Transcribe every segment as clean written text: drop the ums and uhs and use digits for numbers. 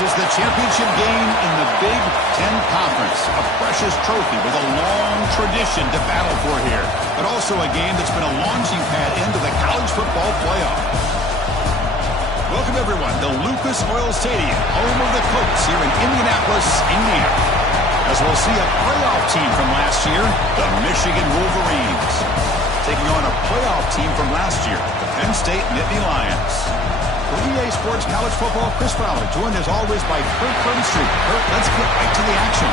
is the championship game in the Big Ten Conference. A precious trophy with a long tradition to battle for here, but also a game that's been a launching pad into the college football playoff. Welcome, everyone, to Lucas Oil Stadium, home of the Colts here in Indianapolis, Indiana. As we'll see a playoff team from last year, the Michigan Wolverines, taking on a playoff team from last year, the Penn State Nittany Lions. For EA Sports College Football, Chris Fowler, joined as always by Kurt Street. Kurt, let's get right to the action.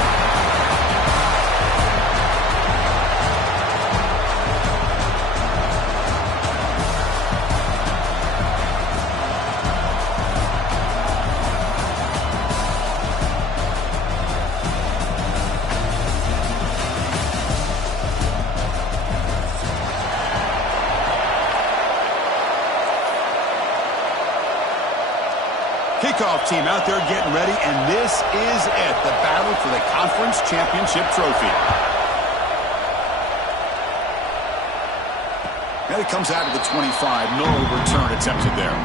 Kickoff team out there getting ready, and this is it, the battle for the conference championship trophy. And it comes out of the 25. No return attempted there.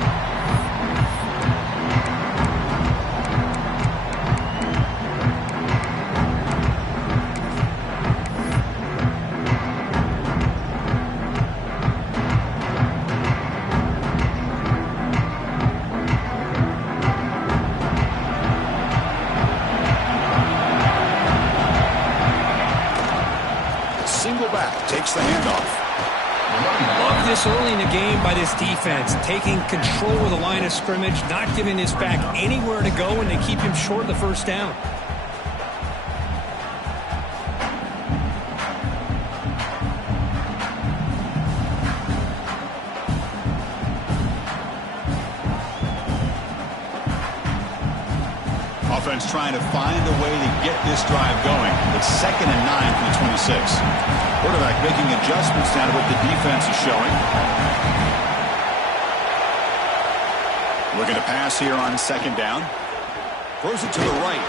Takes the handoff. Love this early in the game by this defense, taking control of the line of scrimmage, not giving his back anywhere to go, and they keep him short of the first down. Offense trying to find a way to get this drive going. It's 2nd and 9 from the 26. Quarterback making adjustments down to what the defense is showing. Looking to pass here on 2nd down. Throws it to the right.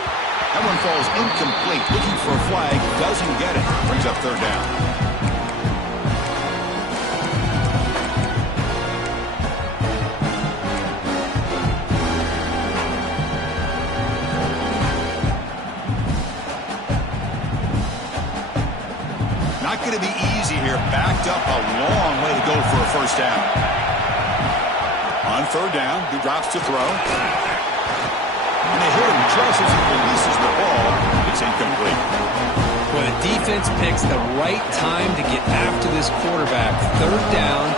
That one falls incomplete. Looking for a flag. Doesn't get it. Brings up 3rd down. Not going to be easy here. Backed up a long way to go for a first down. On 3rd down, he drops to throw. And they hit him just as he releases the ball. It's incomplete. Well, the defense picks the right time to get after this quarterback. 3rd down,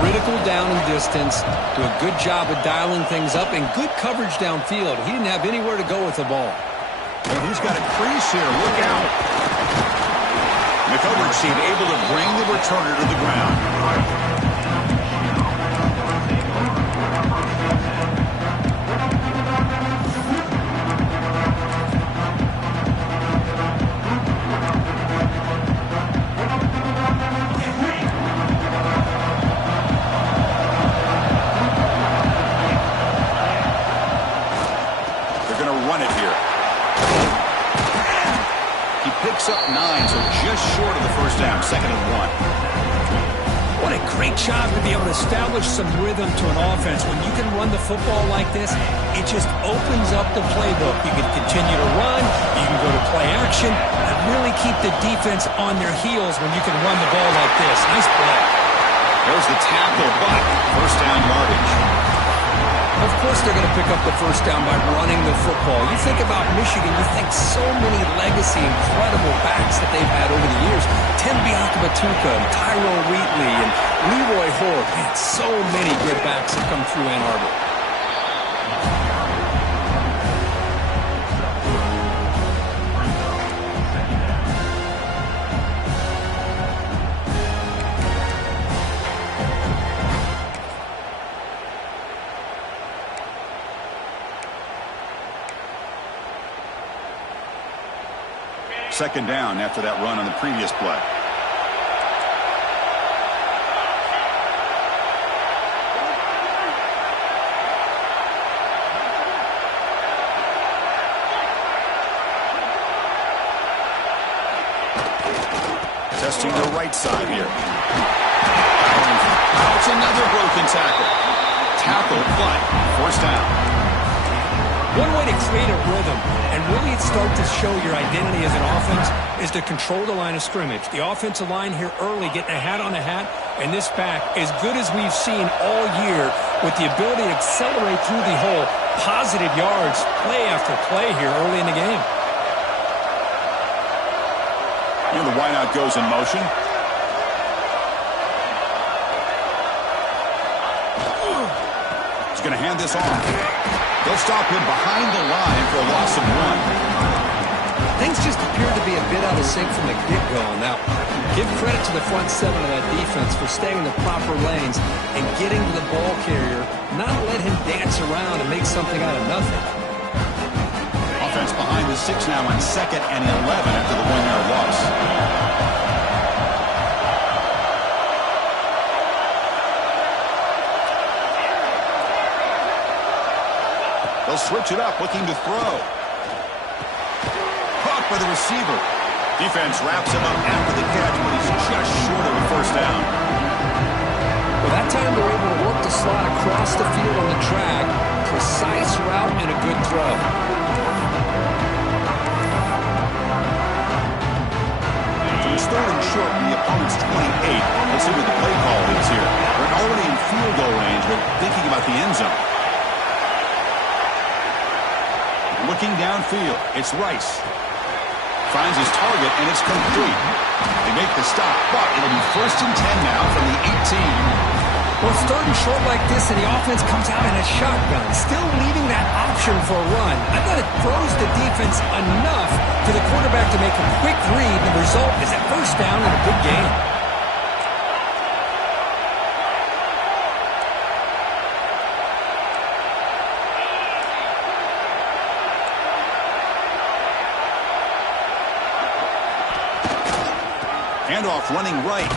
critical down and distance. Do a good job of dialing things up and good coverage downfield. He didn't have anywhere to go with the ball. And he's got a crease here. Look out. The coverage team able to bring the returner to the ground. They're going to run it here. Picks up 9, so just short of the first down, 2nd and 1. What a great job to be able to establish some rhythm to an offense. When you can run the football like this, it just opens up the playbook. You can continue to run, you can go to play action, and really keep the defense on their heels when you can run the ball like this. Nice play. There's the tackle, but first down yardage. Of course they're going to pick up the first down by running the football. You think about Michigan, you think so many legacy, incredible backs that they've had over the years. Tim Biakabatuka, Tyrone Wheatley, and Leroy Hoare. Man, so many good backs have come through Ann Arbor. Second down after that run on the previous play. Testing the right side here. That's another broken tackle. Tackle, but first down. One way to create a rhythm and really start to show your identity as an offense is to control the line of scrimmage. The offensive line here early getting a hat on a hat, and this back, as good as we've seen all year, with the ability to accelerate through the hole, positive yards, play after play here early in the game. And the wideout goes in motion. He's going to hand this off. They'll stop him behind the line for a loss of 1. Things just appear to be a bit out of sync from the get-go on that one. Give credit to the front seven of that defense for staying in the proper lanes and getting to the ball carrier, not let him dance around and make something out of nothing. Offense behind the 6 now on 2nd and 11 after the 1-yard loss. They'll switch it up, looking to throw. Caught by the receiver. Defense wraps him up after the catch, but he's just short of a first down. Well, that time they're able to work the slot across the field on the track. Precise route and a good throw. It's 3rd and short from the opponent's 28. Let's see what the play call is here. They're already in field goal range, but thinking about the end zone. Looking downfield, it's Rice. Finds his target, and it's complete. They make the stop, but it'll be 1st and 10 now from the 18. Well, it's 3rd and short like this, and the offense comes out in a shotgun, still leaving that option for a run. I thought it throws the defense enough for the quarterback to make a quick read. The result is a first down in a big game. Handoff running right.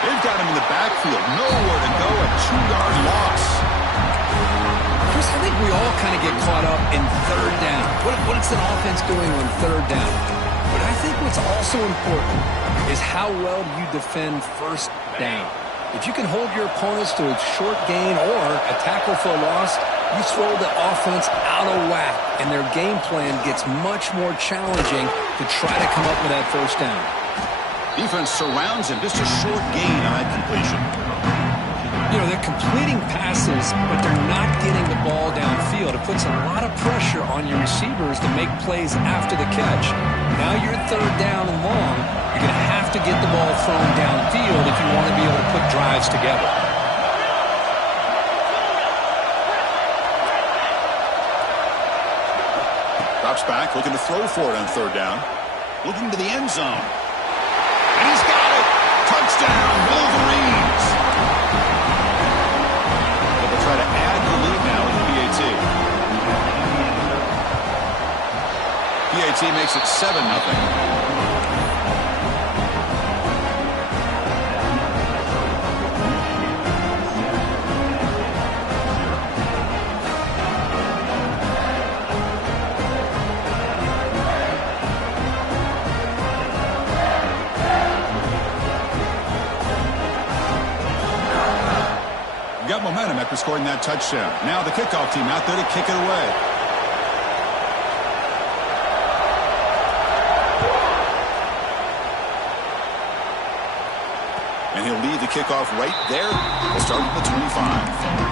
They've got him in the backfield. Nowhere to go. A 2-yard loss. Chris, I think we all kind of get caught up in 3rd down. What's an offense doing on 3rd down? But I think what's also important is how well you defend 1st down. If you can hold your opponents to a short gain or a tackle for a loss, you throw the offense out of whack, and their game plan gets much more challenging to try to come up with that 1st down. Defense surrounds him. Just a short gain on that completion. You know, they're completing passes, but they're not getting the ball downfield. It puts a lot of pressure on your receivers to make plays after the catch. Now you're 3rd down and long. You're going to have to get the ball thrown downfield if you want to be able to put drives together. Drops back, looking to throw for it on 3rd down. Looking to the end zone. And he's got it! Touchdown, Wolverines! But they'll try to add the lead now with PAT. PAT makes it 7-0. Got momentum after scoring that touchdown. Now the kickoff team out there to kick it away. And he'll lead the kickoff right there. We'll start at the 25.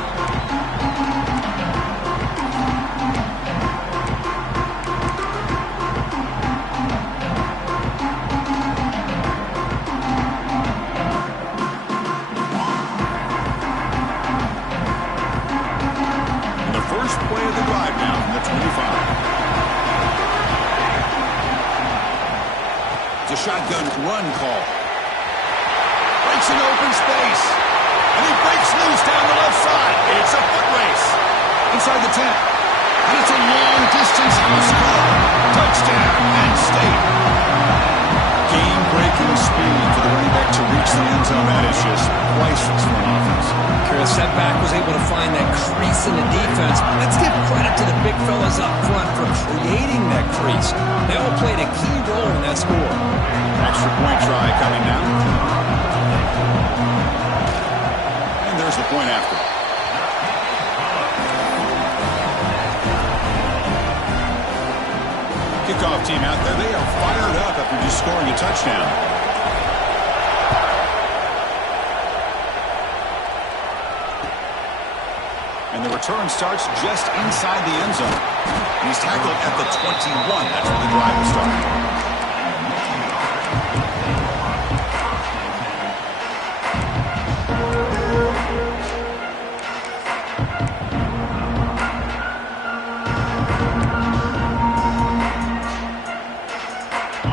Shotgun run call. Breaks in open space. And he breaks loose down the left side. It's a foot race. Inside the 10. And it's a long distance house call. Touchdown, Penn State. Game-breaking speed for the running back to reach the end zone. That is just priceless for an offense. Chris, that back was able to find that crease in the defense. Let's give credit to the big fellas up front for creating that crease. They all played a key role in that score. Extra point try coming now. And there's the point after. kickoff team out there, they are fired up after just scoring a touchdown. And the return starts just inside the end zone. He's tackled at the 21. That's where the drive will start.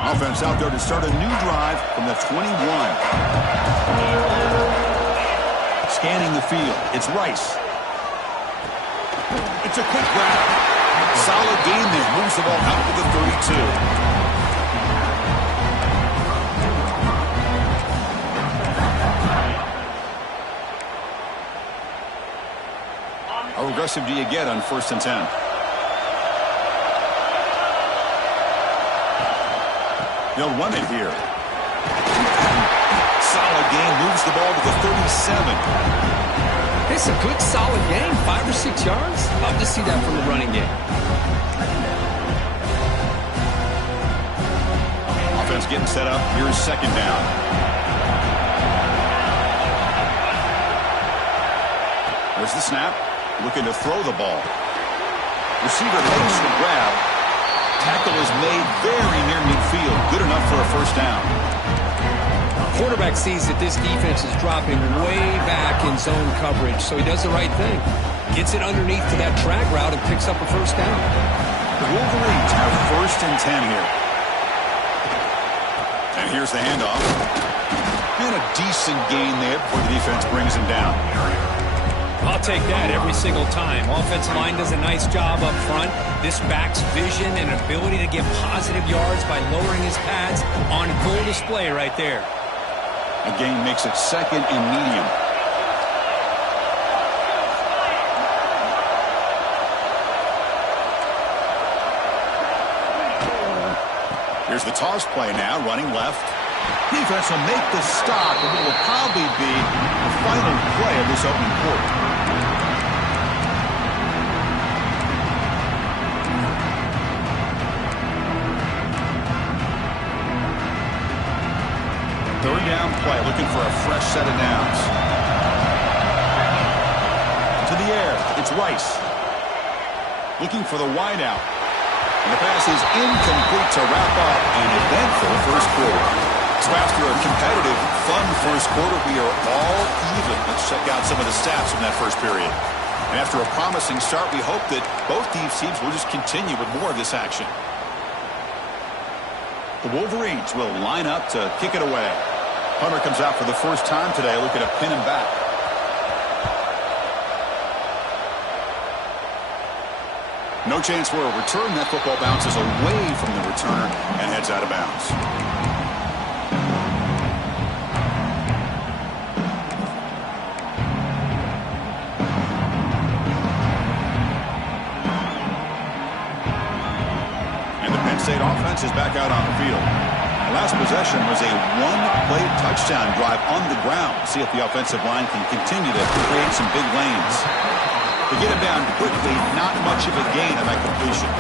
Offense out there to start a new drive from the 21. Scanning the field. It's Rice. It's a quick grab. Solid gain there. Moves the ball out to the 32. How aggressive do you get on 1st and 10? They'll run it here. Solid gain. Moves the ball to the 37. It's a good, solid game. 5 or 6 yards. Love to see that from the running game. Offense getting set up. Here's 2nd down. There's the snap. Looking to throw the ball. Receiver makes the grab. Tackle is made very near midfield. Good enough for a 1st down. Quarterback sees that this defense is dropping way back in zone coverage, so he does the right thing. Gets it underneath to that drag route and picks up a 1st down. The Wolverines have 1st and 10 here. And here's the handoff. And a decent gain there before the defense brings him down. I'll take that every single time. Offensive line does a nice job up front. This back's vision and ability to get positive yards by lowering his pads on full display right there. A gain makes it 2nd and medium. Here's the toss play now, running left. Defense will make the stop, and it will probably be the final play of this opening quarter. Third down play, looking for a fresh set of downs. To the air, it's Rice. Looking for the wideout. And the pass is incomplete to wrap up an eventful 1st quarter. So after a competitive, fun 1st quarter, we are all even. Let's check out some of the stats from that 1st period. And after a promising start, we hope that both these teams will just continue with more of this action. The Wolverines will line up to kick it away. Punter comes out for the 1st time today, looking to pin him back. No chance for a return. That football bounces away from the returner and heads out of bounds. And the Penn State offense is back out on the field. Last possession was a one-play touchdown drive on the ground. See if the offensive line can continue to create some big lanes. To get him down quickly, not much of a gain on that completion.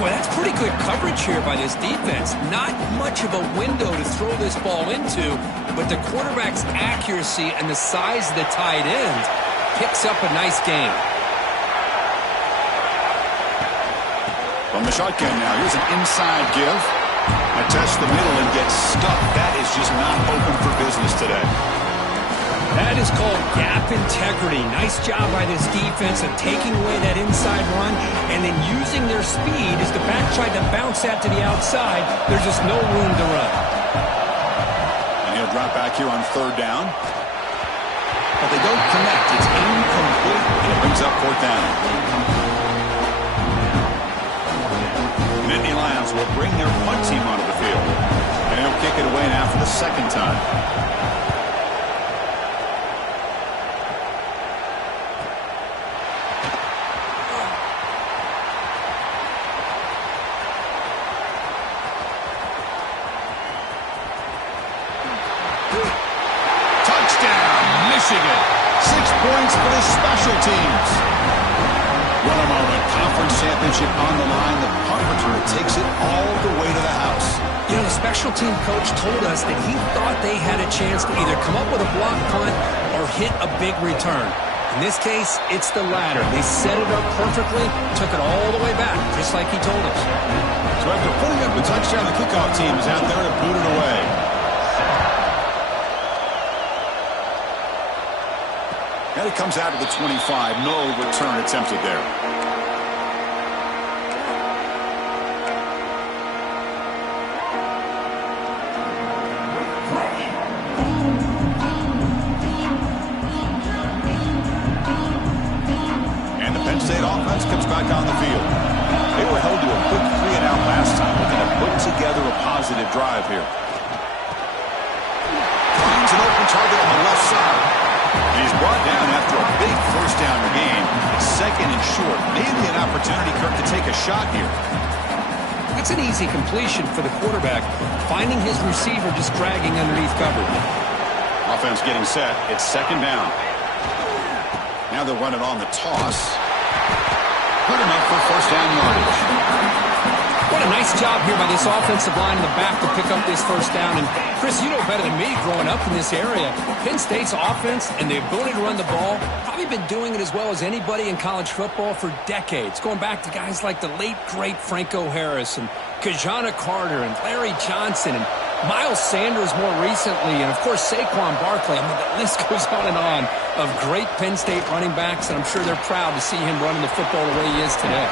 Boy, that's pretty good coverage here by this defense. Not much of a window to throw this ball into, but the quarterback's accuracy and the size of the tight end picks up a nice gain. From the shotgun now, here's an inside give. I test the middle and get stuck. That is just not open for business today. That is called gap integrity. Nice job by this defense of taking away that inside run and then using their speed as the back tried to bounce that to the outside. There's just no room to run. And he'll drop back here on 3rd down. But they don't connect. It's incomplete, and it brings up 4th down. Nittany Lions will bring their punt team onto the field. And he'll kick it away now for the 2nd time. Touchdown, Michigan. 6 points for the special teams. What a moment. Conference championship on the line. The punt return takes it all the way to the house. You know, the special team coach told us that he thought they had a chance to either come up with a block punt or hit a big return. In this case, it's the latter. They set it up perfectly, took it all the way back, just like he told us. So after putting up a touchdown, the kickoff team is out there to boot it away. And it comes out to the 25. No return attempted there. And the Penn State offense comes back on the field. They were held to a quick 3-and-out last time, looking to put together a positive drive here. Finds an open target on the left side. And he's brought down after a big first down game. It's second and short. Maybe an opportunity, Kirk, to take a shot here. That's an easy completion for the quarterback, finding his receiver just dragging underneath coverage. Offense getting set. It's second down. Now they'll run it on the toss. Good enough for first down yardage. What a nice job here by this offensive line in the back to pick up this first down. And, Chris, you know better than me growing up in this area. Penn State's offense and the ability to run the ball, probably been doing it as well as anybody in college football for decades, going back to guys like the late, great Franco Harris and Kajana Carter and Larry Johnson and Miles Sanders more recently, and, of course, Saquon Barkley. I mean, the list goes on and on of great Penn State running backs, and I'm sure they're proud to see him running the football the way he is today.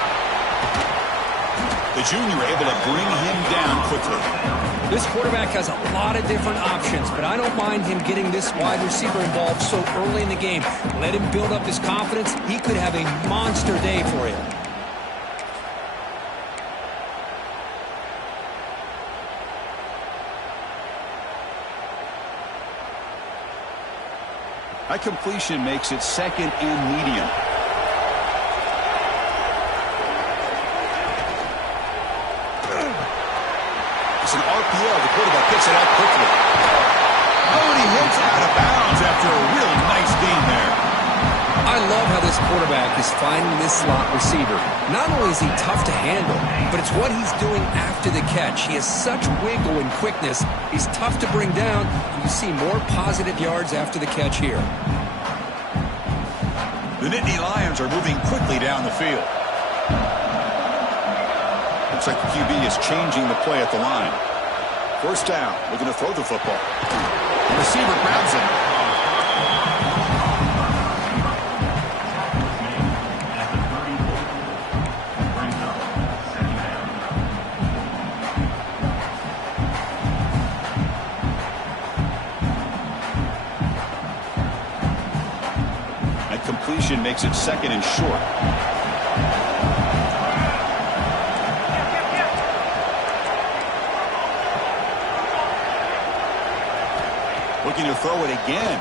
The junior able to bring him down quickly. This quarterback has a lot of different options, but I don't mind him getting this wide receiver involved so early in the game. Let him build up his confidence. He could have a monster day for you. That completion makes it second and medium. It's an RPO. The quarterback gets it out quickly. Oh, and he hits out of bounds after a really nice gain there. I love how this quarterback is finding this slot receiver. Not only is he tough to handle, but it's what he's doing after the catch. He has such wiggle and quickness. He's tough to bring down, and you see more positive yards after the catch here. The Nittany Lions are moving quickly down the field. Looks like the QB is changing the play at the line. First down, looking to throw the football. The receiver grabs it. That completion makes it second and short. Looking to throw it again.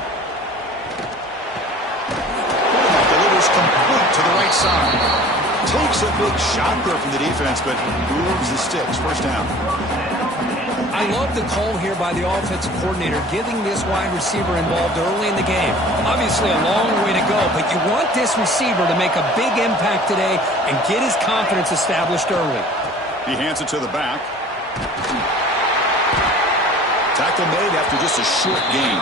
Quarterback delivers complete to the right side. Takes a big shot there from the defense, but moves the sticks. First down. I love the call here by the offensive coordinator, getting this wide receiver involved early in the game. Obviously a long way to go, but you want this receiver to make a big impact today and get his confidence established early. He hands it to the back. Tackle made after just a short gain.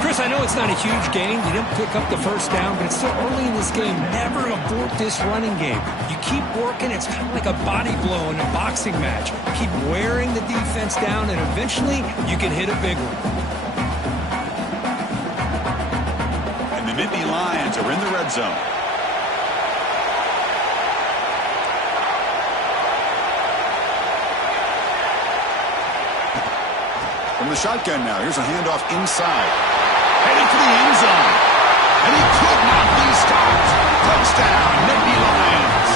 Chris, I know it's not a huge gain. You didn't pick up the first down, but it's still early in this game. Never abort this running game. You keep working. It's kind of like a body blow in a boxing match. Keep wearing the defense down, and eventually you can hit a big one. And the Nittany Lions are in the red zone. From the shotgun now, here's a handoff inside. Heading for the end zone. And he could not be stopped. Touchdown, Nittany Lions.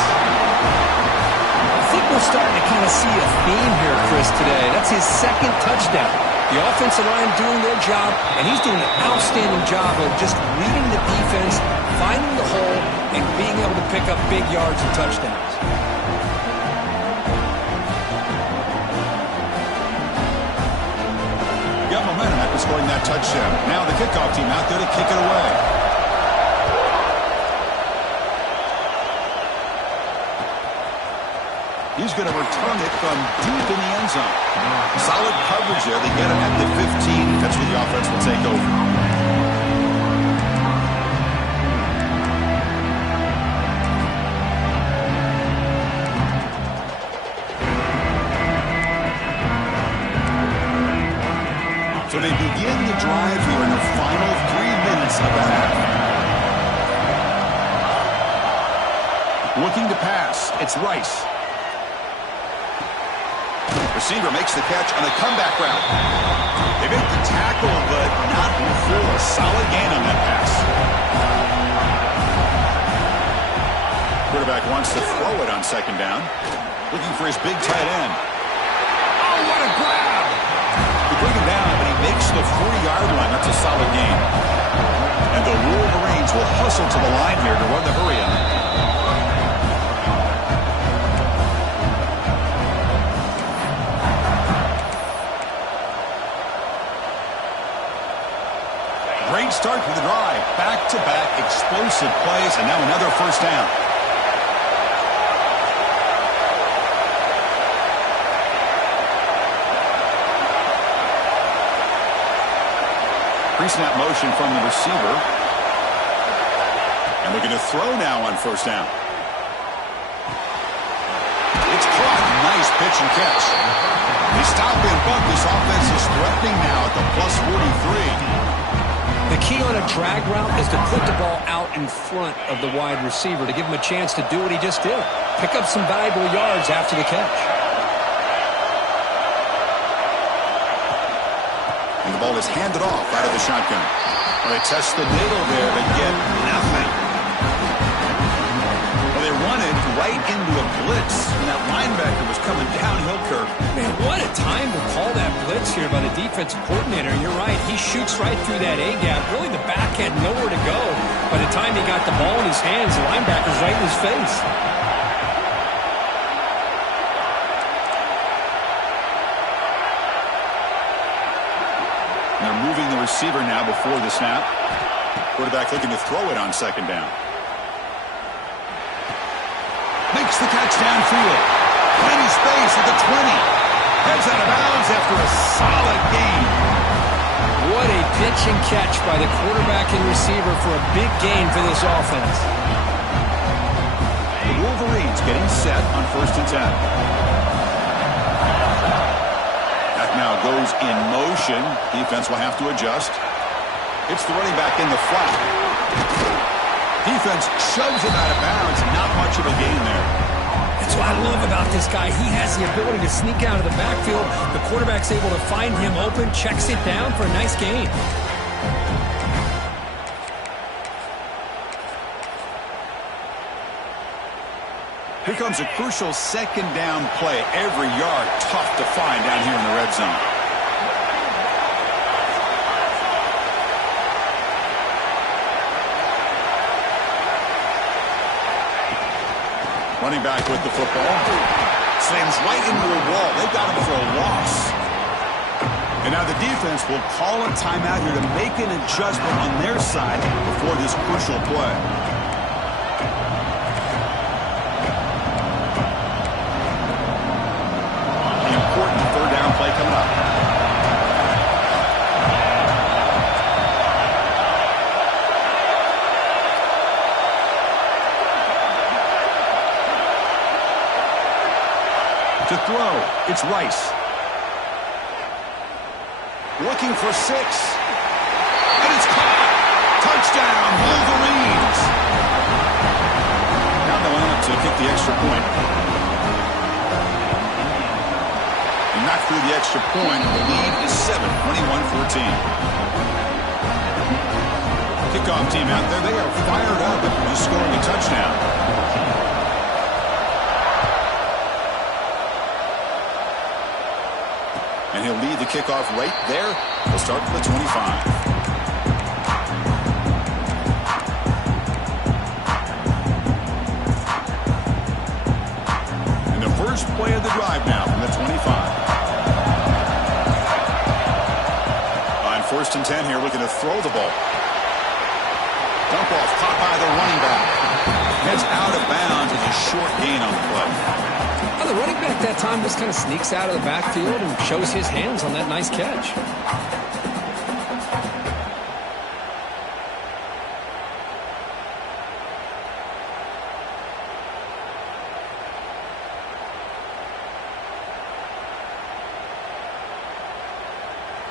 I think we're starting to kind of see a theme here, Chris, today. That's his second touchdown. The offensive line doing their job, and he's doing an outstanding job of just reading the defense, finding the hole, and being able to pick up big yards and touchdowns. Got momentum after scoring that touchdown. Now the kickoff team out there to kick it away. He's going to return it from deep in the end zone. Solid coverage there. They get him at the 15. That's where the offense will take over. So they begin the drive here in the final 3 minutes of the half. Looking to pass. It's Rice. Receiver makes the catch on a comeback route. They make the tackle, but not before a solid gain on that pass. Quarterback wants to throw it on second down. Looking for his big tight end. Oh, what a grab! They bring him down, but he makes the 40-yard line. That's a solid gain. And the Wolverines will hustle to the line here to run the hurry on. Great start to the drive. Back-to-back explosive plays, and now another first down. Pre-snap motion from the receiver. And looking to throw now on first down. It's caught. Nice pitch and catch. They stop and bunt. This offense is threatening now at the plus 43. The key on a drag route is to put the ball out in front of the wide receiver to give him a chance to do what he just did. Pick up some valuable yards after the catch. And the ball is handed off out of the shotgun. Well, they test the middle there, but get nothing. Well, they run it right into a blitz, and that linebacker was coming downhill, Kirk. Man, what a time to call that blitz here by the defensive coordinator. You're right. He shoots right through that A-gap. Really, the back had nowhere to go. By the time he got the ball in his hands, the linebacker's right in his face. They're moving the receiver now before the snap. Quarterback looking to throw it on second down. Makes the catch downfield. Plenty space at the 20. Heads out of bounds after a solid gain. What a pitch and catch by the quarterback and receiver for a big gain for this offense. The Wolverines getting set on 1st and 10. Now goes in motion. Defense will have to adjust. It's the running back in the flat. Defense shoves him out of bounds. Not much of a gain there. That's what I love about this guy. He has the ability to sneak out of the backfield. The quarterback's able to find him open, checks it down for a nice gain. Here comes a crucial second down play. Every yard tough to find down here in the red zone. Running back with the football. Slams right into a wall. They got him for a loss. And now the defense will call a timeout here to make an adjustment on their side before this crucial play. Play coming up. To throw, it's Rice. Looking for 6. And it's caught. Touchdown, Wolverines. Now they want to kick the extra point. Not through the extra point. The lead is 7, 21-14. Kickoff team out there. They are fired up after just scoring a touchdown. And he'll lead the kickoff right there. He'll start from the 25. First play of the drive now from the 25. On 1st and 10 here, looking to throw the ball. Dump off, caught by the running back. Heads out of bounds as a short gain on the play. Well, the running back that time just kind of sneaks out of the backfield and shows his hands on that nice catch.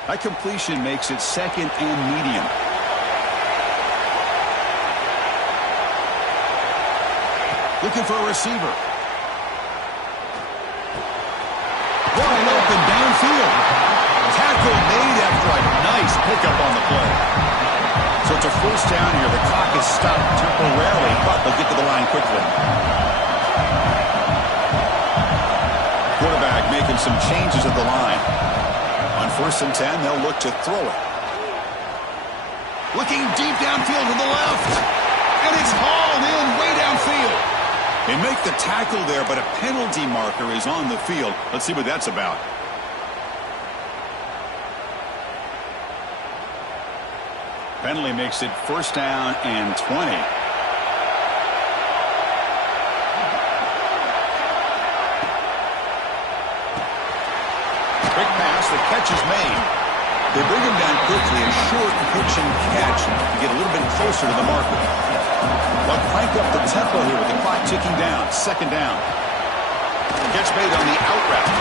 That completion makes it second and medium. Looking for a receiver. Wide open downfield. Tackle made after a nice pickup on the play. So it's a first down here. The clock is stopped temporarily, but they'll get to the line quickly. Quarterback making some changes at the line. On 1st and 10, they'll look to throw it. Looking deep downfield to the left. And it's hauled in way downfield. They make the tackle there, but a penalty marker is on the field. Let's see what that's about. Penalty makes it 1st down and 20. Quick pass, the catch is made. They bring him down quickly, a short pitch and catch to get a little bit closer to the marker. They'll crank up the tempo here with the clock ticking down. 2nd down. Catch made on the out route.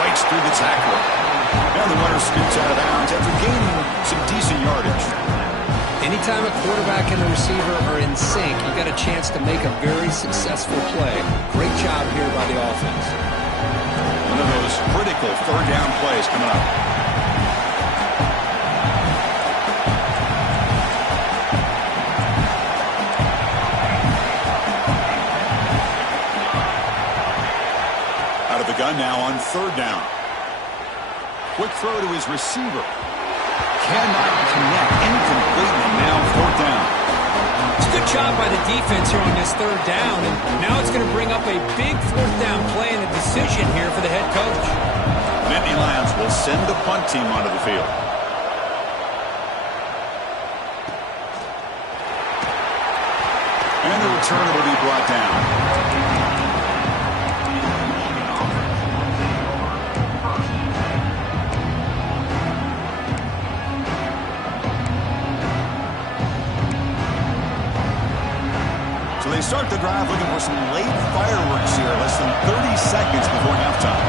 Fights through the tackle. And the runner scoots out of bounds after gaining some decent yardage. Anytime a quarterback and the receiver are in sync, you got a chance to make a very successful play. Great job here by the offense. One of those critical 3rd down plays coming up. Out of the gun now on 3rd down. Quick throw to his receiver. Cannot connect. Incomplete, and now 4th down. It's a good job by the defense here on this 3rd down, and now it's going to bring up a big 4th down play and a decision here for the head coach. Nittany Lions will send the punt team onto the field. And the returner will be brought down. They start the drive looking for some late fireworks here. Less than 30 seconds before halftime.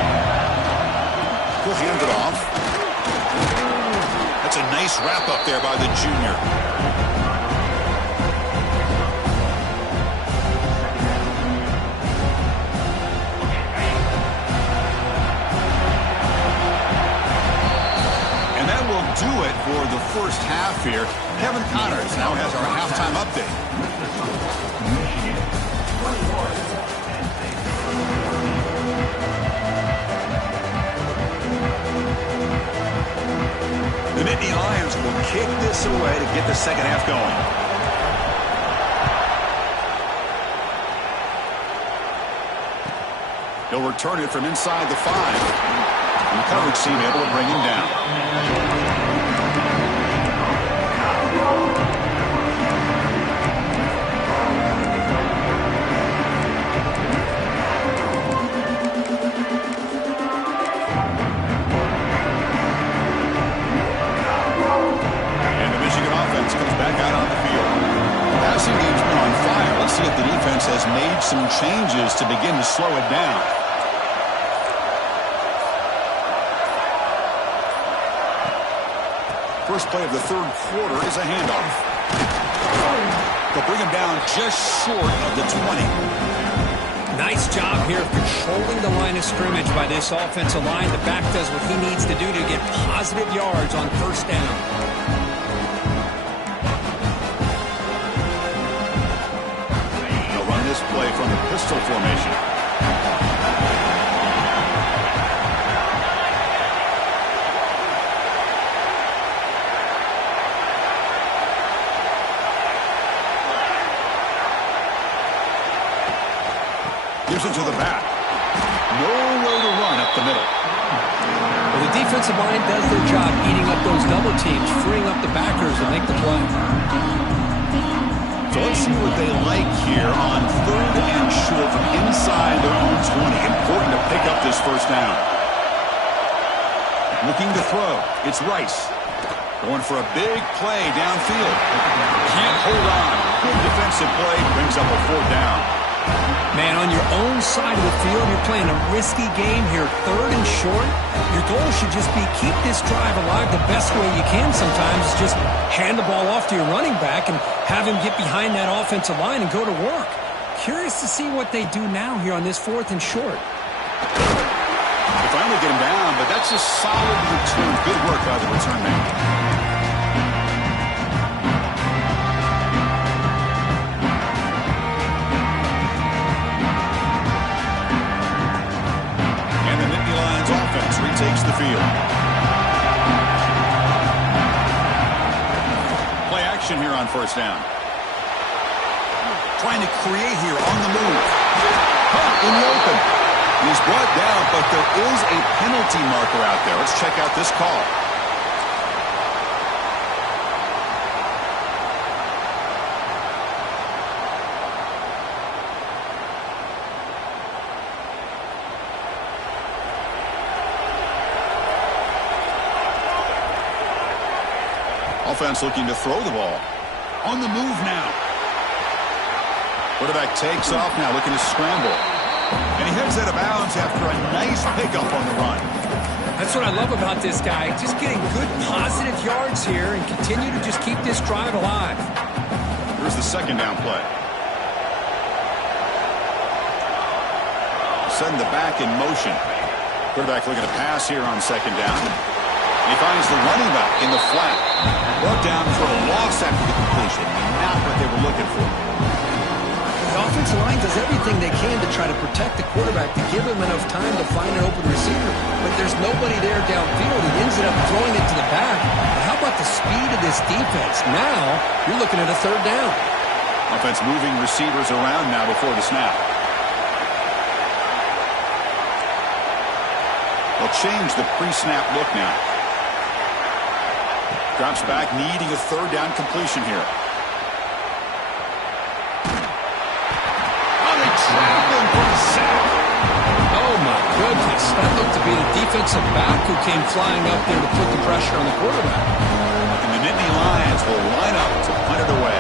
He'll hand it off. That's a nice wrap up there by the junior. And that will do it for the first half here. Kevin Connors now has our halftime update. The Nittany Lions will kick this away to get the second half going. He'll return it from inside the 5. And the coverage team able to bring him down. See if the defense has made some changes to begin to slow it down. First play of the 3rd quarter is a handoff. They'll bring him down just short of the 20. Nice job here of controlling the line of scrimmage by this offensive line. The back does what he needs to do to get positive yards on 1st down. This play from the pistol formation. Gives it to the back. Nowhere to run up the middle. Well, the defensive line does their job eating up those double teams, freeing up the backers to make the play. So let's see what they like here on 3rd and short from inside their own 20. Important to pick up this first down. Looking to throw. It's Rice. Going for a big play downfield. Can't hold on. Good defensive play. Brings up a 4th down. Man, on your own side of the field, you're playing a risky game here, 3rd and short. Your goal should just be keep this drive alive the best way you can sometimes. Is just hand the ball off to your running back and have him get behind that offensive line and go to work. Curious to see what they do now here on this 4th and short. They finally get him down, but that's a solid return. Good work by the return man. Offense retakes the field. Play action here on 1st down. Trying to create here on the move. In the open. He's brought down, but there is a penalty marker out there. Let's check out this call. Offense looking to throw the ball. On the move now. Quarterback takes off now, looking to scramble. And he heads out of bounds after a nice pickup on the run. That's what I love about this guy. Just getting good positive yards here and continue to just keep this drive alive. Here's the 2nd down play. Send the back in motion. Quarterback looking to pass here on 2nd down. He finds the running back in the flat. Brought down for a loss after the completion. Not what they were looking for. The offensive line does everything they can to try to protect the quarterback, to give him enough time to find an open receiver. But there's nobody there downfield. He ends up throwing it to the back. But how about the speed of this defense? Now you're looking at a 3rd down. Offense moving receivers around now before the snap. They'll change the pre-snap look now. Drops back, needing a 3rd down completion here. Oh, they trap him for a sack. Oh, my goodness. That looked to be the defensive back who came flying up there to put the pressure on the quarterback. And the Nittany Lions will line up to punt it away.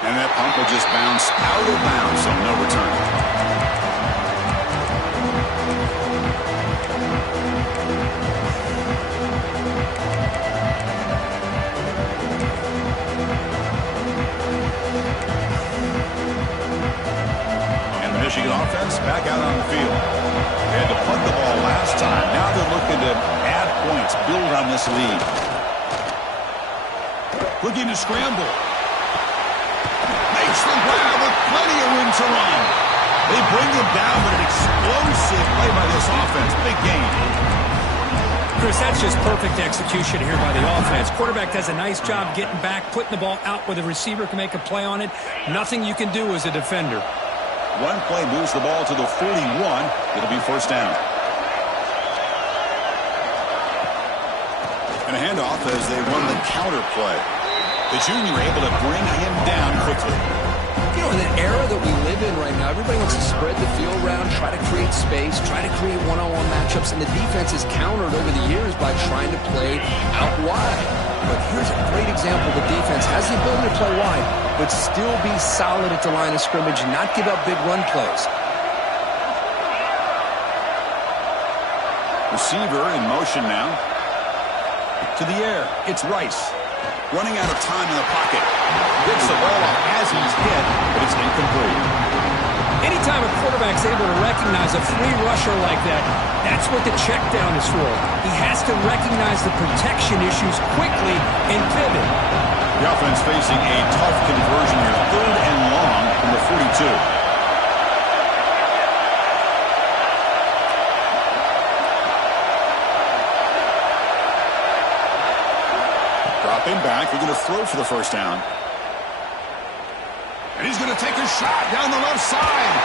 And that punt will just bounce out of bounds, so no return. Michigan offense back out on the field. They had to punt the ball last time. Now they're looking to add points, build on this lead. Looking to scramble. Makes the grab with plenty of room to run. They bring him down, but an explosive play by this offense. Big game. Chris, that's just perfect execution here by the offense. Quarterback does a nice job getting back, putting the ball out where the receiver can make a play on it. Nothing you can do as a defender. One play moves the ball to the 41. It'll be 1st down. And a handoff as they run the counter play. The junior able to bring him down quickly. You know, in the era that we live in right now, everybody wants to spread the field around, try to create space, try to create one-on-one matchups, and the defense is countered over the years by trying to play out wide. But here's a great example. The defense has the ability to play wide, but still be solid at the line of scrimmage and not give up big run plays. Receiver in motion now. To the air. It's Rice. Running out of time in the pocket. Picks the ball up as he's hit, but it's incomplete. Anytime a quarterback's able to recognize a free rusher like that, that's what the check down is for. He has to recognize the protection issues quickly and pivot. The offense facing a tough conversion here. 3rd and long from the 42. Dropping back, they're going to throw for the 1st down. And he's going to take a shot down the left side.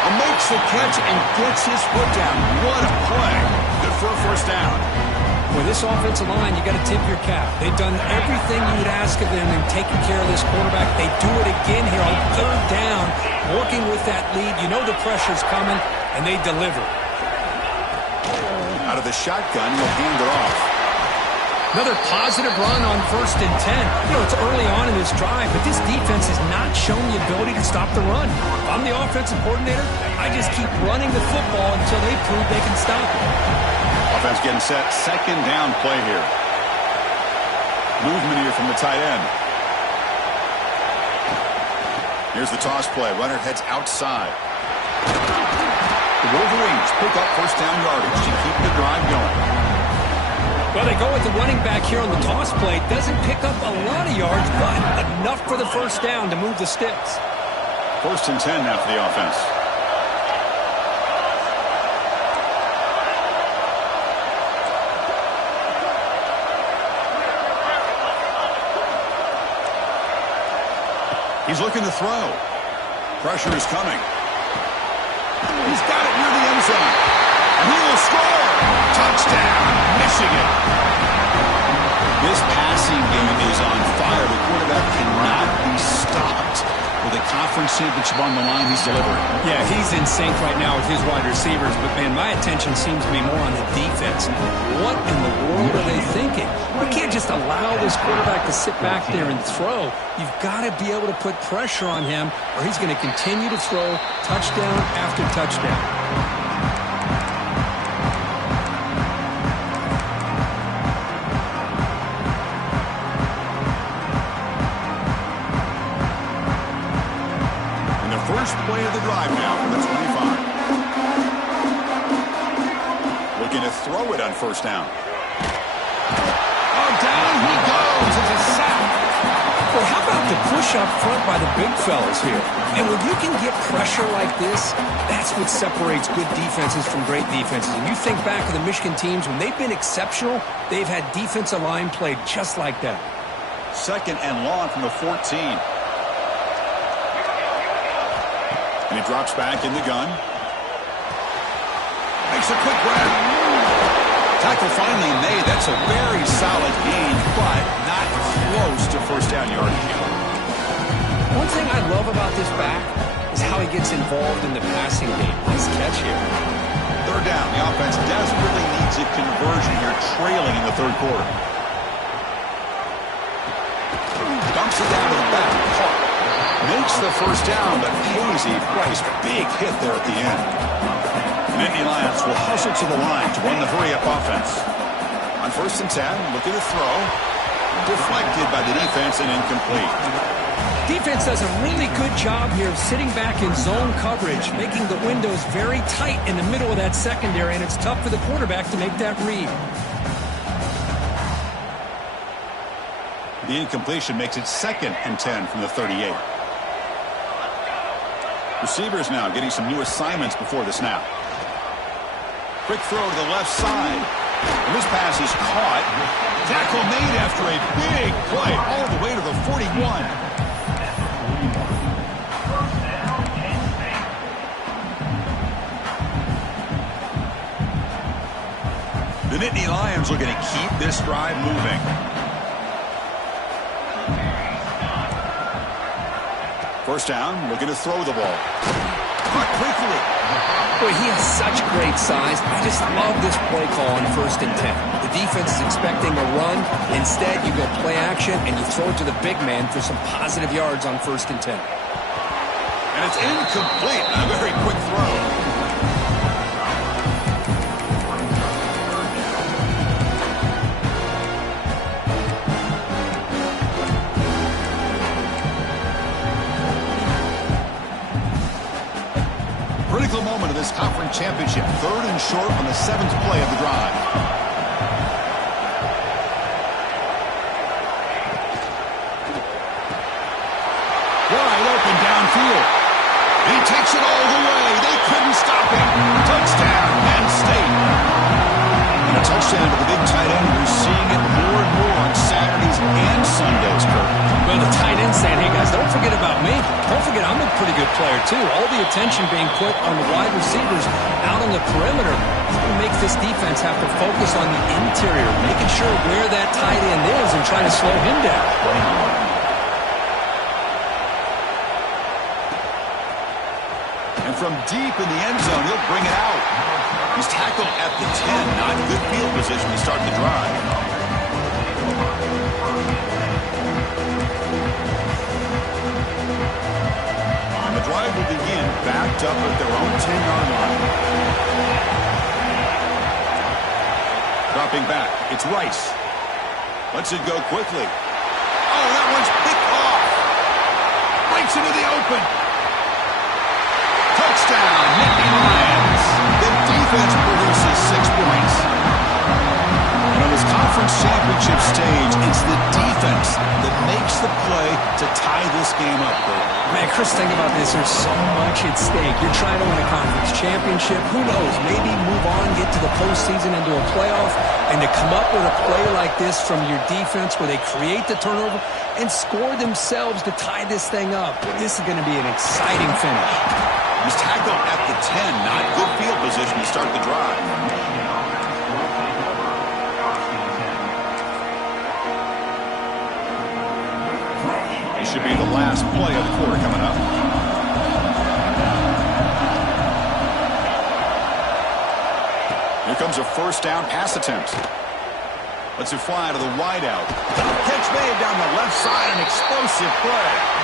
And makes the catch and gets his foot down. What a play. Good for a 1st down. With this offensive line, you got to tip your cap. They've done everything you would ask of them in taking care of this quarterback. They do it again here on third down, working with that lead. You know the pressure's coming, and they deliver. Out of the shotgun, he'll hand it off. Another positive run on 1st and 10. You know, it's early on in this drive, but this defense has not shown the ability to stop the run. If I'm the offensive coordinator, I just keep running the football until they prove they can stop it. Offense getting set. Second down play here. Movement here from the tight end. Here's the toss play. Runner heads outside. The Wolverines pick up first down yardage to keep the drive going. Well, they go with the running back here on the toss play. Doesn't pick up a lot of yards, but enough for the first down to move the sticks. 1st and 10 now for the offense. He's looking to throw. Pressure is coming. He's got it near the end zone. And he will score. Touchdown, Michigan. This passing game is on fire. The quarterback cannot be stopped. With a conference championship on the line, he's delivering. Yeah, he's in sync right now with his wide receivers, but, man, my attention seems to be more on the defense. What in the world are they thinking? We can't just allow this quarterback to sit back there and throw. You've got to be able to put pressure on him, or he's going to continue to throw touchdown after touchdown. First play of the drive now from the 25. Looking to throw it on first down. Oh, down he goes. It's a sack. Well, how about the push up front by the big fellas here? And when you can get pressure like this, that's what separates good defenses from great defenses. And you think back to the Michigan teams, when they've been exceptional, they've had defensive line played just like that. 2nd and long from the 14. And he drops back in the gun. Makes a quick grab. Tackle finally made. That's a very solid gain, but not close to first down yardage. One thing I love about this back is how he gets involved in the passing game. Nice catch here. Third down. The offense desperately needs a conversion here, trailing in the third quarter. Dumps it down to the back. Caught. Makes the first down, but pays a price. Big hit there at the end. Nittany Lions will hustle to the line to run the hurry-up offense. On 1st and 10, looking to throw. Deflected by the defense and incomplete. Defense does a really good job here of sitting back in zone coverage, making the windows very tight in the middle of that secondary, and it's tough for the quarterback to make that read. The incompletion makes it 2nd and 10 from the 38. Receivers now getting some new assignments before the snap. Quick throw to the left side. And this pass is caught. Tackle made after a big play all the way to the 41. The Nittany Lions looking to keep this drive moving. First down, looking to throw the ball. Caught quickly. Boy, he has such great size. I just love this play call on 1st and 10. The defense is expecting a run. Instead, you go play action, and you throw it to the big man for some positive yards on 1st and 10. And it's incomplete. A very quick throw. Critical moment of this conference championship. 3rd and short on the 7th play of the drive. Wide open downfield. He takes it all the way. They couldn't stop him. Touchdown, Penn State. And a touchdown to the big tight end. We're seeing it more and more on Saturdays and Sundays, Kurt. Well, the tight end in saying, hey, guys, don't forget about me. Don't forget I'm a pretty good player, too. All the attention being put on the wide receivers out on the perimeter. It's going to make this defense have to focus on the interior, making sure where that tight end is and trying to slow him down. And from deep in the end zone, he'll bring it out. He's tackled at the 10. Not good field position to start the drive. And the drive will begin backed up at their own 10-yard line. Dropping back, it's Rice. Lets it go quickly. Oh, that one's picked off. Breaks into the open. Touchdown, Nittany Lions. The defense produces 6 points. And on this conference championship stage, it's the defense that makes the play to tie this game up. Man, Chris, think about this. There's so much at stake. You're trying to win a conference championship. Who knows? Maybe move on, get to the postseason, into a playoff. And to come up with a play like this from your defense where they create the turnover and score themselves to tie this thing up. This is going to be an exciting finish. He's tackled at the 10. Not good field position to start the drive. This should be the last play of the quarter coming up. Here comes a first down pass attempt. Lets it fly to the wideout. Catch made down the left side. An explosive play.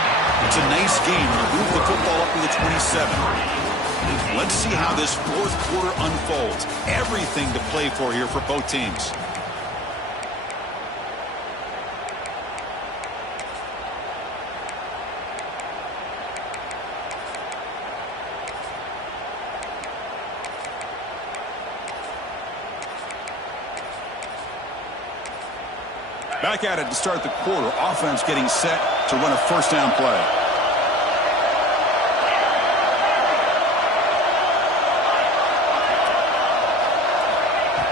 It's a nice game. Move the football up to the 27. Let's see how this fourth quarter unfolds. Everything to play for here for both teams. Back at it to start the quarter. Offense getting set to run a first down play.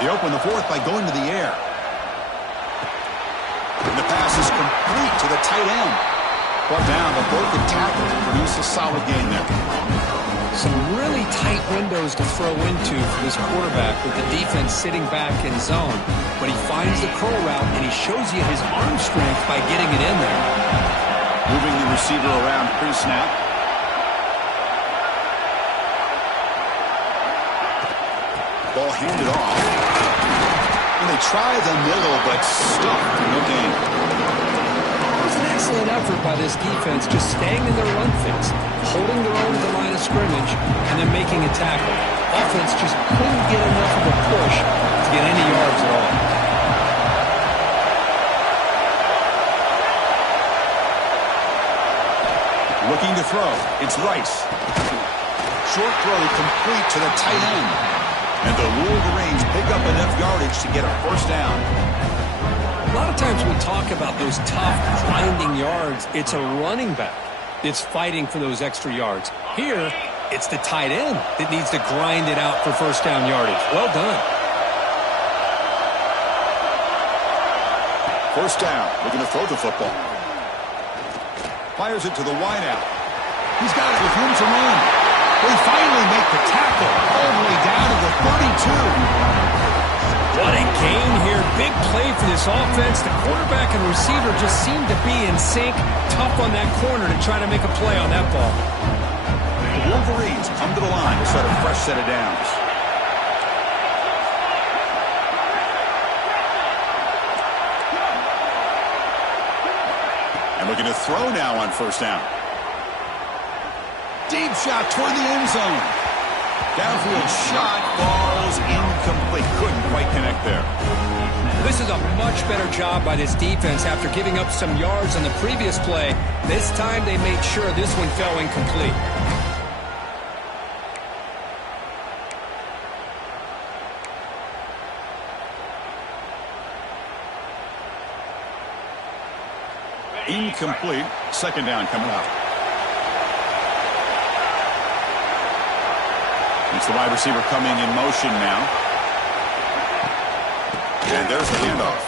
They open the fourth by going to the air. And the pass is complete to the tight end. Brought down, but both the tackles produce a solid gain there. Some really tight windows to throw into for this quarterback with the defense sitting back in zone. But he finds the curl route, and he shows you his arm strength by getting it in there. Moving the receiver around pre-snap. Ball handed off. And they try the middle, but stuffed. No gain. It was an excellent effort by this defense, just staying in their run fits, holding their own at the line of scrimmage, and then making a tackle. Offense just couldn't get enough of a push to get any yards at all. Looking to throw. It's Rice. Short throw complete to the tight end. And the Wolverines pick up enough yardage to get a first down. A lot of times we talk about those tough, grinding yards. It's a running back that's fighting for those extra yards. Here, it's the tight end that needs to grind it out for first down yardage. Well done. First down. Looking to throw the football. Fires it to the wideout. He's got it with room to run. They finally make the tackle all the way down to the 32. What a gain here. Big play for this offense. The quarterback and receiver just seem to be in sync. Tough on that corner to try to make a play on that ball. The Wolverines come to the line to start a fresh set of downs. And looking to throw now on first down. Deep shot toward the end zone. Downfield shot falls incomplete. Couldn't quite connect there. This is a much better job by this defense after giving up some yards on the previous play. This time they made sure this one fell incomplete. Incomplete. Second down coming up. It's the wide receiver coming in motion now. And there's the handoff.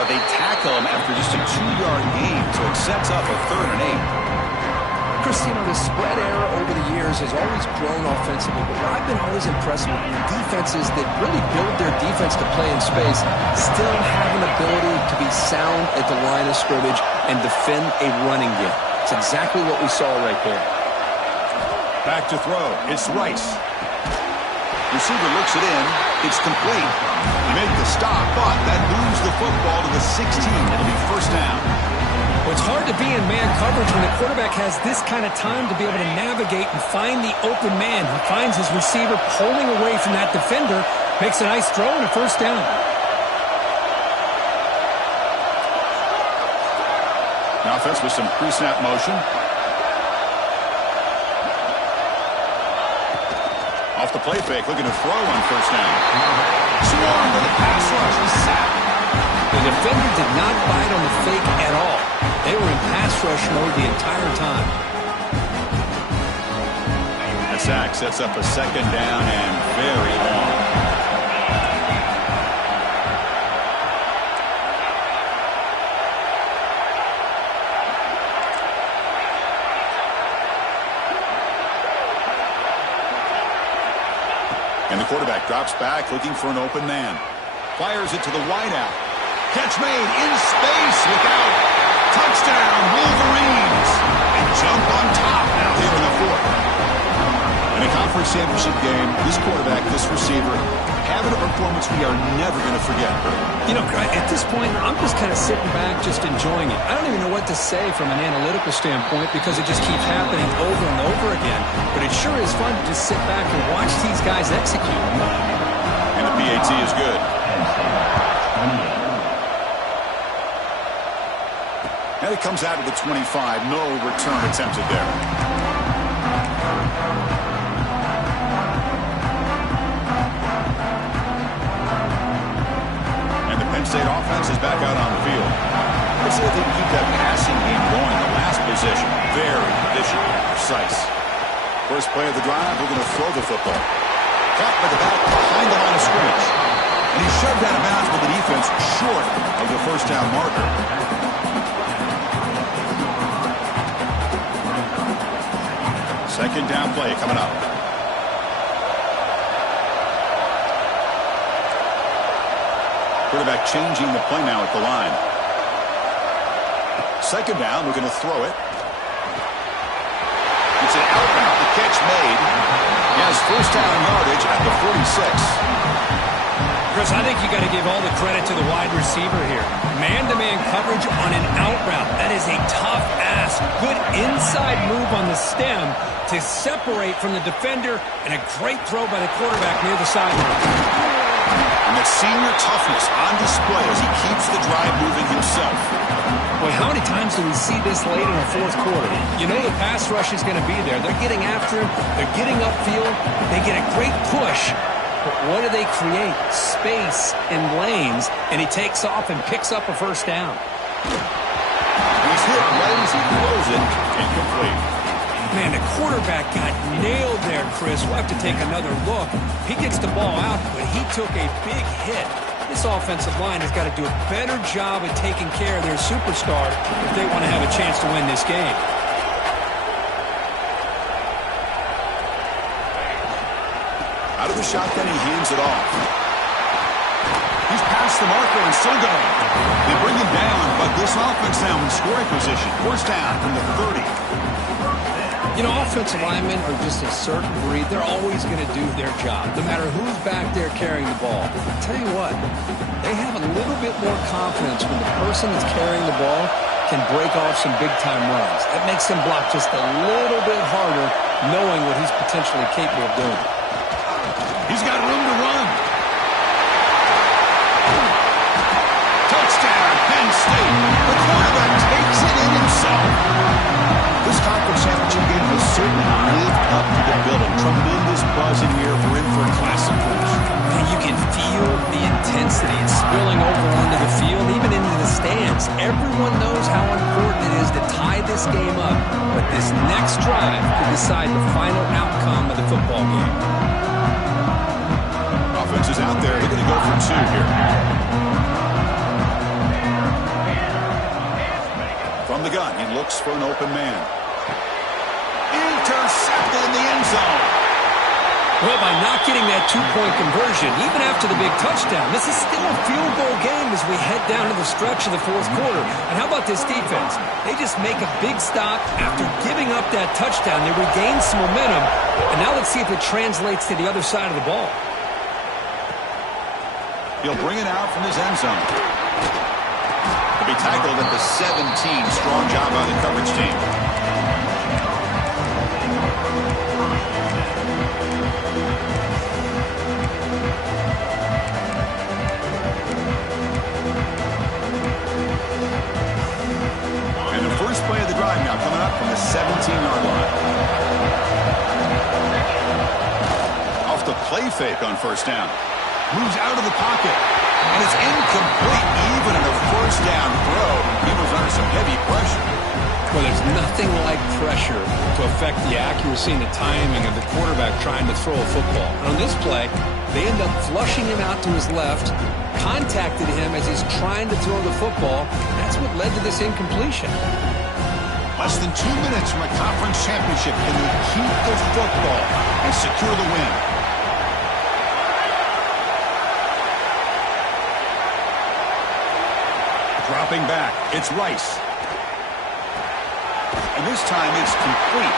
A but they tackle him after just a 2-yard gain, so it sets up a 3rd and 8. Chris, the spread era over the years has always grown offensively, but what I've been always impressed with defenses that really build their defense to play in space still have an ability to be sound at the line of scrimmage and defend a running game. It's exactly what we saw right there. Back to throw. It's Rice. Receiver looks it in. It's complete. He made the stop, but that moves the football to the 16. It'll be 1st down. Well, it's hard to be in man coverage when the quarterback has this kind of time to be able to navigate and find the open man. He finds his receiver pulling away from that defender, makes a nice throw and a 1st down. Now offense with some pre-snap motion. Off the play fake, looking to throw on 1st down. Swarm with a pass rush. He's sacked. The defender did not bite on the fake at all. They were in pass rush mode the entire time. That sack sets up a 2nd down and very long. And the quarterback drops back, looking for an open man. Fires it to the wideout. Catch made in space. Look out. Touchdown, Wolverines. And jump on top now here in the 4th. In a conference championship game, this quarterback, this receiver, having a performance we are never going to forget. At this point, I'm just kind of sitting back, just enjoying it. I don't even know what to say from an analytical standpoint because it just keeps happening over and over again. But it sure is fun to just sit back and watch these guys execute. And the PAT is good. And it comes out of the 25. No return attempted there. And the Penn State offense is back out on the field. Let's see if they can keep that passing game going. The last possession, very efficient and precise. First play of the drive, we're going to throw the football. Caught by the back behind the line of scrimmage. And he's shoved out of bounds with the defense short of the 1st down marker. 2nd down play coming up. Quarterback changing the play now at the line. 2nd down, we're going to throw it. It's an outbound. The catch made. He has 1st down yardage at the 46. Chris, I think you got to give all the credit to the wide receiver here. Man-to-man coverage on an out route. That is a tough ask. Good inside move on the stem to separate from the defender, and a great throw by the quarterback near the sideline. And that senior toughness on display as he keeps the drive moving himself. Boy, how many times do we see this late in the 4th quarter? You know the pass rush is going to be there. They're getting after him. They're getting upfield. They get a great push. But what do they create? Space and lanes, and he takes off and picks up a 1st down. He's hit right as he throws it. Incomplete. Man, the quarterback got nailed there, Chris. We'll have to take another look. He gets the ball out, but he took a big hit. This offensive line has got to do a better job of taking care of their superstar if they want to have a chance to win this game. Out of the shotgun, he hands it off. He's past the marker and still going. They bring him down, but this offense now in scoring position. 1st down from the 30. Offensive linemen are just a certain breed. They're always going to do their job, no matter who's back there carrying the ball. I'll tell you what, they have a little bit more confidence when the person that's carrying the ball can break off some big-time runs. That makes them block just a little bit harder, knowing what he's potentially capable of doing. He's got room to run. Touchdown, Penn State. The quarterback takes it in himself. This conference championship game has certainly lived up to the billing. Tremendous buzz in here. We're in for a classic finish. And you can feel the intensity. It's spilling over onto the field, even into the stands. Everyone knows how important it is to tie this game up. But this next drive could decide the final outcome of the football game. Offense is out there. They're going to go for 2 here. From the gun, he looks for an open man. Intercepted in the end zone. Well, by not getting that two-point conversion, even after the big touchdown, this is still a field goal game as we head down to the stretch of the fourth quarter. And how about this defense? They just make a big stop after giving up that touchdown. They regain some momentum. And now let's see if it translates to the other side of the ball. He'll bring it out from his end zone. To be tackled at the 17. Strong job by the coverage team. Play of the drive now coming up from the 17-yard line. Off the play fake on first down. Moves out of the pocket. And it's incomplete even in a first down throw. He was under some heavy pressure. Well, there's nothing like pressure to affect the accuracy and the timing of the quarterback trying to throw a football. And on this play, they end up flushing him out to his left, contacted him as he's trying to throw the football. That's what led to this incompletion. Less than 2 minutes from a conference championship. Can they keep the football and secure the win? Dropping back, it's Rice. And this time it's complete.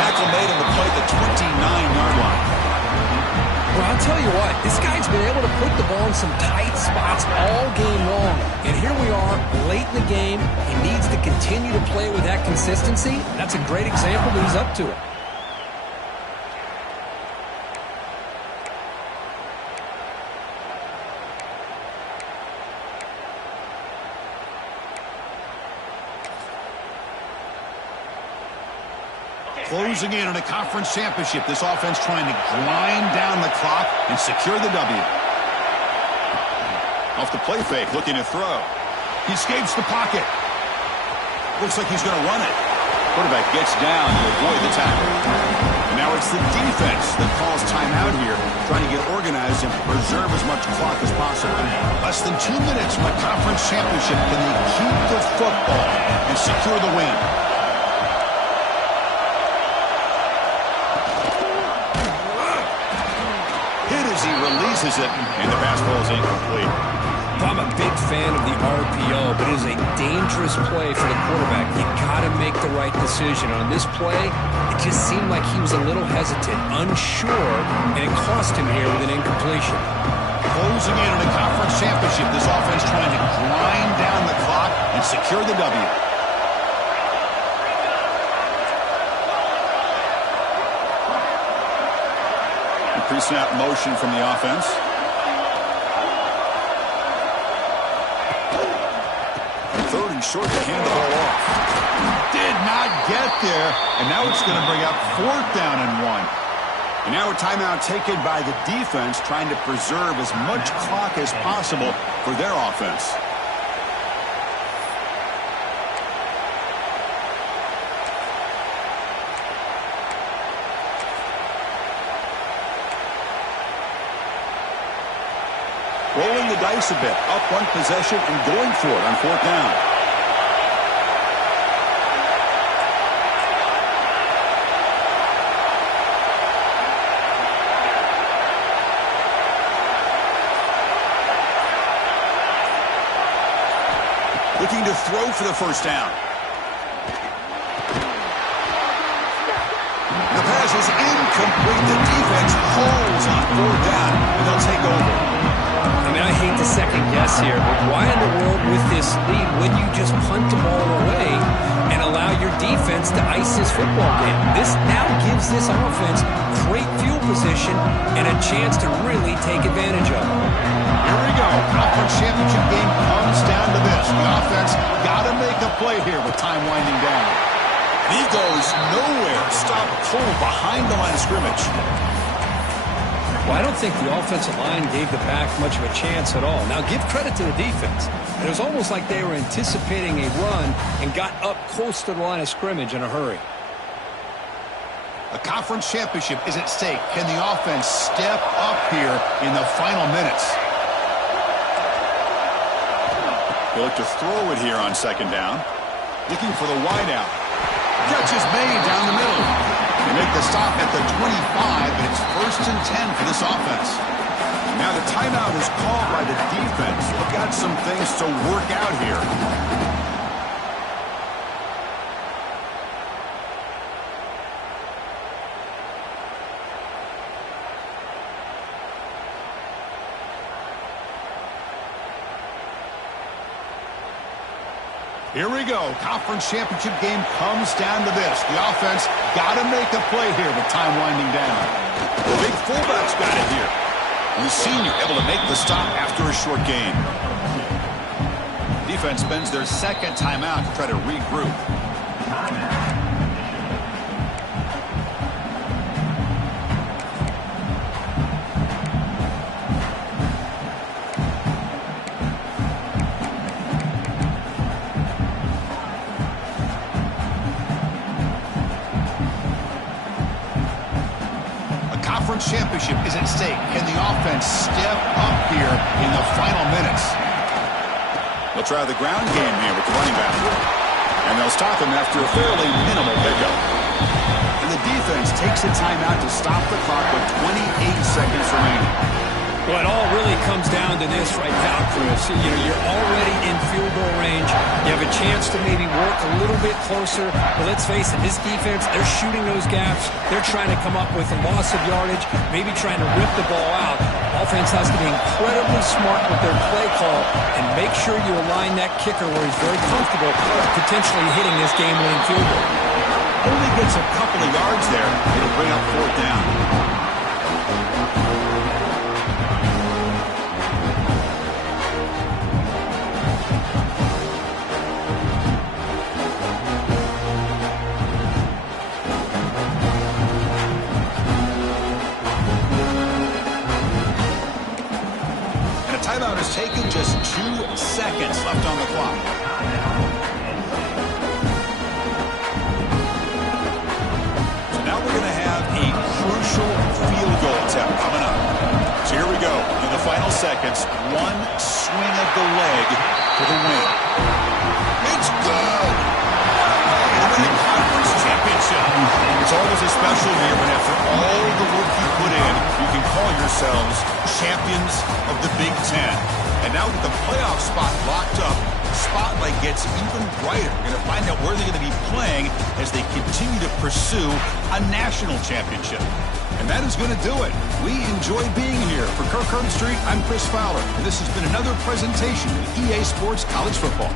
Tackle made on the play at the 29-yard line. Well, I'll tell you what, this guy's been able to put the ball in some tight spots all game long. And here we are, late in the game. He needs to continue to play with that consistency. That's a great example that he's up to it. Closing in on a conference championship, this offense trying to grind down the clock and secure the W. Off the play fake, looking to throw. He escapes the pocket. Looks like he's going to run it. Quarterback gets down to avoid the tackle. And now it's the defense that calls timeout here, trying to get organized and preserve as much clock as possible. Less than 2 minutes from a conference championship. Can they keep the football and secure the win? He releases it, and the pass ball is incomplete. I'm a big fan of the RPO, but it is a dangerous play for the quarterback. You got to make the right decision. On this play, it just seemed like he was a little hesitant, unsure, and it cost him here with an incompletion. Closing in on a conference championship, this offense trying to grind down the clock and secure the W. Pre-snap motion from the offense. Third and short to hand the ball off. Did not get there, and now it's going to bring up 4th down and 1. And now a timeout taken by the defense, trying to preserve as much clock as possible for their offense. Rolling the dice a bit, up one possession and going for it on 4th down. Looking to throw for the first down. The pass is incomplete. The defense holds on 4th down, and they'll take over. I mean, I hate to second guess here, but why in the world with this lead would you just punt the ball away and allow your defense to ice this football game? This now gives this offense great field position and a chance to really take advantage of it. Here we go. Conference championship game comes down to this. The offense got to make a play here with time winding down. And he goes nowhere. Stop cold behind the line of scrimmage. Well, I don't think the offensive line gave the back much of a chance at all. Now, give credit to the defense. It was almost like they were anticipating a run and got up close to the line of scrimmage in a hurry. A conference championship is at stake. Can the offense step up here in the final minutes? They look to throw it here on 2nd down. Looking for the wideout. Catch is made down the middle. They make the stop at the 25, and it's 1st and 10 for this offense. Now the timeout is called by the defense. They've got some things to work out here. Here we go. Conference championship game comes down to this. The offense got to make a play here with time winding down. The big fullback's got it here. And the senior able to make the stop after a short gain. Defense spends their second timeout to try to regroup. Championship is at stake. Can the offense step up here in the final minutes? They'll try the ground game here with the running back. And they'll stop him after a fairly minimal pickup. And the defense takes a timeout to stop the clock with 28 seconds remaining. Well, it all really comes down to this right now, Chris. You know, you're already in field goal range. You have a chance to maybe work a little bit closer. But let's face it, this defense, they're shooting those gaps. They're trying to come up with a loss of yardage, maybe trying to rip the ball out. Offense has to be incredibly smart with their play call and make sure you align that kicker where he's very comfortable potentially hitting this game-winning field goal. Only gets a couple of yards there. It'll bring up 4th down. Timeout is taken, just 2 seconds left on the clock. So now we're going to have a crucial field goal attempt coming up. So here we go. In the final seconds, one swing of the leg for the win. It's good. What a way to win a conference championship. It's always a special year when after all the work you put in, you can call yourselves champions of the Big Ten. And now with the playoff spot locked up, the spotlight gets even brighter. We're going to find out where they're going to be playing as they continue to pursue a national championship. And that is going to do it. We enjoy being here. For Kirk Herbstreit, I'm Chris Fowler, and this has been another presentation of EA Sports College Football.